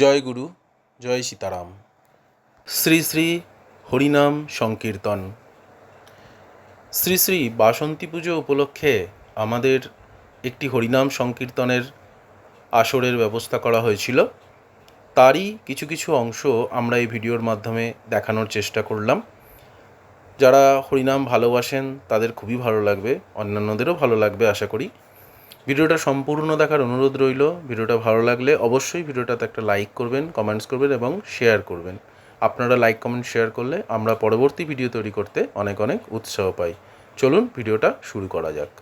জয় গুরু, জয় সীতারাম। শ্রী শ্রী হরিনাম সংকীর্তন। শ্রী শ্রী বাসন্তী পুজো উপলক্ষে আমাদের একটি হরিনাম সংকীর্তনের আসরের ব্যবস্থা করা হয়েছিল। তারই কিছু কিছু অংশ আমরা এই ভিডিওর মাধ্যমে দেখানোর চেষ্টা করলাম। যারা হরিনাম ভালোবাসেন তাদের খুবই ভালো লাগবে, অন্যান্যদেরও ভালো লাগবে আশা করি। ভিডিওটা সম্পূর্ণ দেখার অনুরোধ রইল। ভিডিওটা ভালো লাগলে অবশ্যই ভিডিওটাতে একটা লাইক করবেন, কমেন্টস করবেন এবং শেয়ার করবেন। আপনারা লাইক কমেন্ট শেয়ার করলে আমরা পরবর্তী ভিডিও তৈরি করতে অনেক অনেক উৎসাহ পাই। চলুন ভিডিওটা শুরু করা যাক।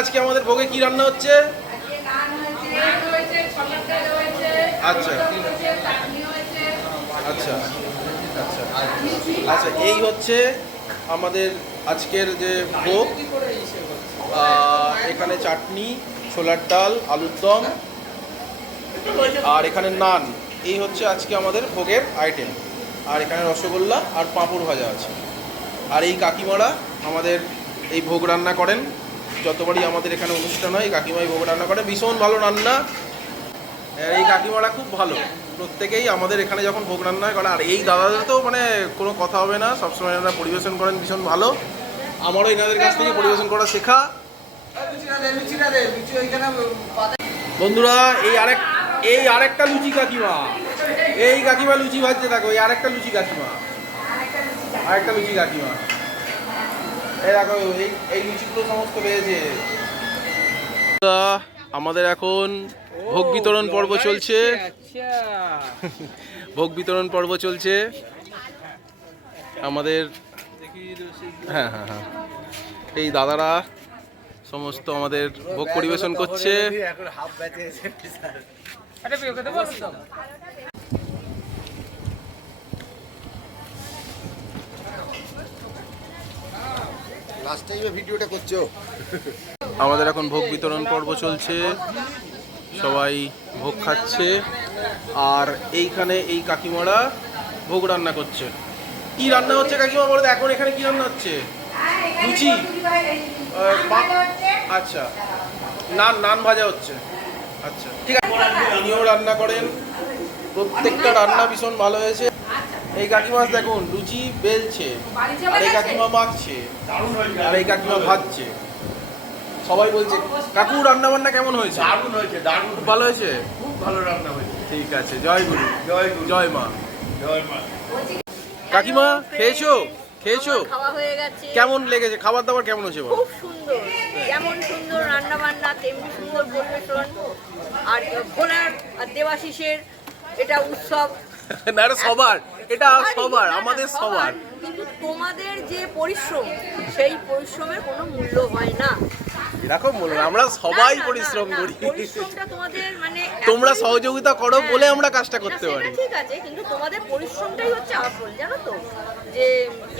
আজকে আমাদের ভোগে কি রান্না হচ্ছে? আচ্ছা আচ্ছা আচ্ছা আচ্ছা, এই হচ্ছে আমাদের আজকের যে ভোগ। এখানে চাটনি, ছোলার ডাল, আলুর দম আর এখানে নান, এই হচ্ছে আজকে আমাদের ভোগের আইটেম। আর এখানে রসগোল্লা আর পাঁপড় ভাজা আছে। আর এই কাকিমারা আমাদের এই ভোগ রান্না করেন, যতবারই আমাদের এখানে অনুষ্ঠান হয় কাকিমাই ভোগ রান্না করে, ভীষণ ভালো রান্না। এই কাকিমারা খুব ভালো, প্রত্যেকেই আমাদের এখানে যখন ভোগ রান্না করে। আর এই দাদাদের তো মানে কোনো কথা হবে না, সবসময় এনারা পরিবেশন করেন ভীষণ ভালো। আমারও এনাদের কাছ থেকে পরিবেশন করা শেখা। বন্ধুরা এই আরেকটা লুচি কাকিমা, এই কাকিমা লুচি ভাজতে থাকো। এই আরেকটা লুচি কাকিমা, আরেকটা লুচি কাকিমা, এই দেখো এই লুচিগুলো সমস্ত পেয়েছে। আমাদের এখন ভোগ বিতরণ পর্ব চলছে, ভোগ বিতরণ পর্ব চলছে আমাদের। হ্যাঁ হ্যাঁ হ্যাঁ, এই দাদারা সমস্ত আমাদের ভোগ পরিবেশন করছে। লাস্ট টাইমে ভিডিওটা করছো। আমাদের এখন ভোগ বিতরণ পর্ব চলছে। সবাই ভোগ খাচ্ছে, আর এইখানে এই কাকিমারা ভোগ রান্না করছে। কি রান্না হচ্ছে কাকিমা বলো তো? এখন এখানে কি রান্না হচ্ছে? লুচি, আচ্ছা, নান নান ভাজা হচ্ছে। আচ্ছা ঠিক আছে, তিনিও রান্না করেন। প্রত্যেকটা রান্না ভীষণ ভালো হয়েছে। এই কাকিমা দেখুন লুচি বেলছে, আর এই কাকিমা মাখছে, আর এই কাকিমা ভাজছে। সবাই বলছে কাকু রান্না বান্না কেমন হয়েছে? দারুণ হয়েছে, দারুণ খুব ভালো হয়েছে, খুব ভালো রান্না হয়েছে। ঠিক আছে, জয় গুরু, জয় গুরু, জয় মা। জয় মা। কাকিমা খেয়েছো? খেয়েছো? খাওয়া হয়ে গেছে। কেমন লেগেছে? খাবার দাবার কেমন হয়েছে বলো? খুব সুন্দর, যেমন সুন্দর রান্না বান্না তেমনি সুন্দর পরিবেশন। আর ভোলার আর দেবাশিসের এটা উৎসব। না এটা সবার, এটা সবার, আমাদের সবার। কিন্তু তোমাদের যে পরিশ্রম, সেই পরিশ্রমের কোনো মূল্য হয় না। এরকম বলো না, আমরা সবাই না, না, পরিশ্রম না, করি। পরিশ্রমটা তোমাদের মানে তোমরা এতই- সহযোগিতা করো হ্যাঁ, বলে আমরা কাজটা না, করতে সেটা পারি। ঠিক আছে, কিন্তু তোমাদের পরিশ্রমটাই হচ্ছে আসল, জানো তো, যে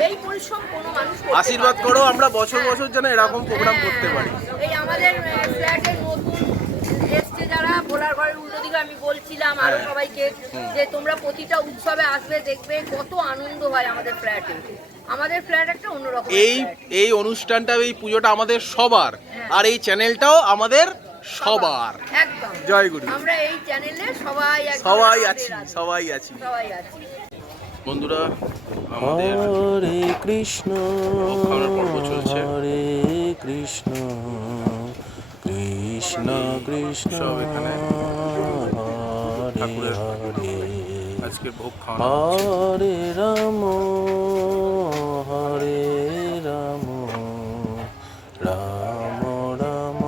এই পরিশ্রম কোনো মানুষ করতে আশীর্বাদ পারে না। করো আমরা বছর হ্যাঁ। বছর যেন এরকম প্রোগ্রাম করতে পারি। এই আমাদের ফ্ল্যাটের নতুন এসছে যারা, ভোলার ঘরের উল্টো দিকে আমি বলছিলাম আরো হ্যাঁ। সবাইকে যে তোমরা প্রতিটা উৎসবে আসবে, দেখবে কত আনন্দ হয় আমাদের ফ্ল্যাটে। আমাদের ফ্ল্যাট একটা অন্যরকম এই এই অনুষ্ঠানটা, এই পুজোটা আমাদের সবার, আর এই চ্যানেলটাও আমাদের সবার। একদম জয় গুরু। আমরা এই চ্যানেলে সবাই একদম সবাই আমাদের আছি, আছি। সবাই আছি। সবাই আছি। বন্ধুরা, আমাদের হরে কৃষ্ণ ভোগ খাওয়ানোর পর্ব চলছে। হরে কৃষ্ণ কৃষ্ণ কৃষ্ণ সব এখানে হরে ঠাকুরের হরে আজকে ভোগ খাওয়ানো হচ্ছে। হরে রাম হরে রাম রাম রাম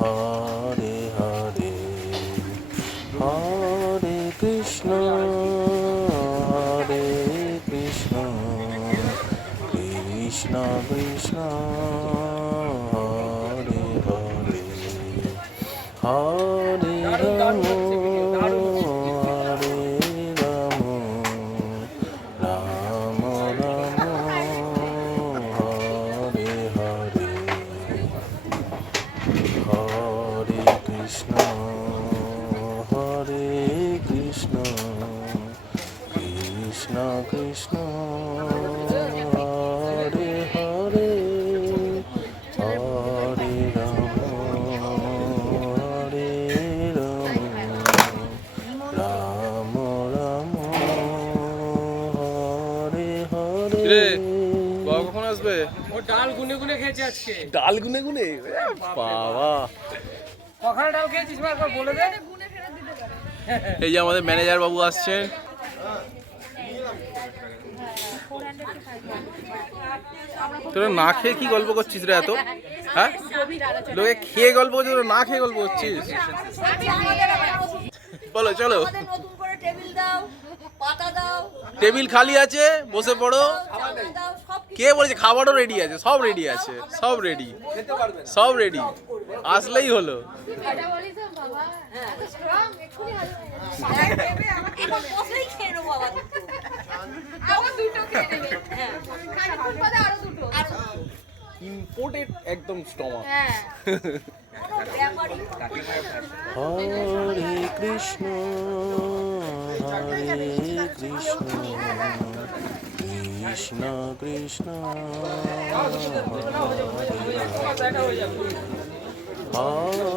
হরে হরে হরে কৃষ্ণ হরে কৃষ্ণ কৃষ্ণ কৃষ্ণ হরে হরে হরে রাম হরে রাম রাম রাম হরে হরে হরে কৃষ্ণ হরে কৃষ্ণ কৃষ্ণ কৃষ্ণ হরে হরে হরে রাম হরে রাম রাম রাম হরে হরে রে, বাবা কখন আসবে? ও ডাল গুনে গুনে খেয়েছে আজকে। ডাল গুনে গুনে, বাবা। কখনো ডাল খেয়েছিস একবার বলে দে। এই যে আমাদের ম্যানেজার বাবু আসছেন। তোরা না খেয়ে কি গল্প করছিস রে এত? হ্যাঁ, লোকে খেয়ে গল্প করছিস, তোরা না খেয়ে গল্প করছিস? বলো চলো। আমাদের নতুন করে টেবিল দাও, পাতা দাও, টেবিল খালি আছে, বসে পড়ো। চামচ দাও, সব কিছু কে বলেছে? খাবারও রেডি আছে, সব রেডি আছে, সব রেডি, সব রেডি, আসলেই হলো। এখন বসেই খেয়ে নেবো আবার দুটো। হ্যাঁ। ইম্পোর্টেড একদম স্টমাক। কোনো ব্যাপারই না। হরে কৃষ্ণ হরে কৃষ্ণ কৃষ্ণ কৃষ্ণ হরে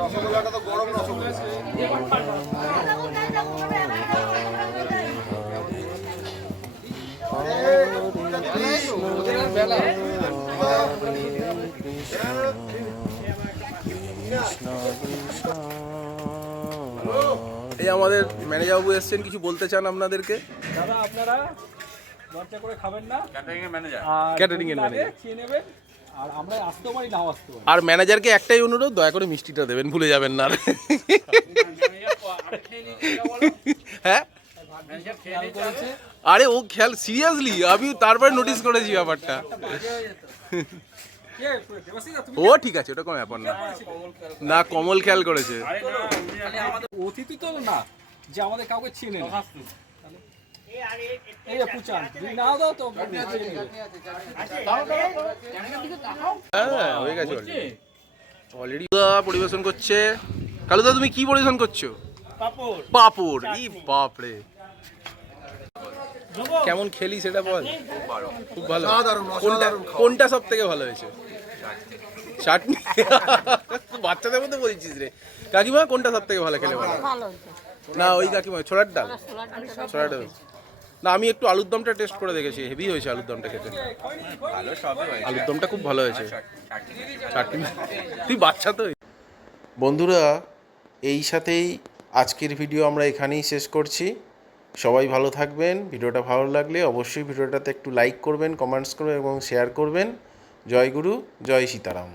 রসগোল্লাটা তো গরম রসগোল্লা। এই আমাদের ম্যানেজার বাবু এসেছেন, কিছু বলতে চান আপনাদেরকে? দাদা আপনারা লজ্জা করে খাবেন না, ক্যাটারিং এর ম্যানেজার। আর Catering এর যদি লাগে manager। খেয়ে নেবেন। আর আমরা আসতেও পারি নাও আসতে পারি। আর ম্যানেজারকে একটাই অনুরোধ, দয়া করে মিষ্টিটা দেবেন, ভুলে যাবেন না। হ্যাঁ, খেয়াল করেছে আরে ও খেয়াল, সিরিয়াসলি আমি তারপরে নোটিস করেছি ব্যাপারটা। কে দেবাশিস তুমি? ও ঠিক আছে, ওটা কোনো ব্যাপার না। না, কমল খেয়াল করেছে। অতিথি তো না যে আমাদের কাউকে চিনে না। এই যে পুচান যদি নাও দাও তো হ্যাঁ হয়ে গেছে অলরেডি পরিবেশন করছে। কালুদা তুমি কি পরিবেশন করছো? পাপড়। ই বাপরে, কেমন খেলি সেটা বল। খুব ভালো। কোনটা সব থেকে ভালো হয়েছে? চাটনি। বাচ্চাদের মধ্যে বলছিস রে। কাকিমা কোনটা সব থেকে ভালো খেলে বলো? না ওই কাকিমা ছোলার ডাল। ছোলার ডাল না, আমি একটু আলুর দমটা টেস্ট করে দেখেছি, হেভি হয়েছে আলুর দমটা খেতে। আলুর দমটা খুব ভালো হয়েছে। চাটনি তুই বাচ্চা তো। বন্ধুরা, এই সাথেই আজকের ভিডিও আমরা এখানেই শেষ করছি। সবাই ভালো থাকবেন। ভিডিওটা ভালো লাগলে অবশ্যই ভিডিওটাতে একটু লাইক করবেন, কমেন্টস করবেন এবং শেয়ার করবেন। জয় গুরু, জয় সীতারাম।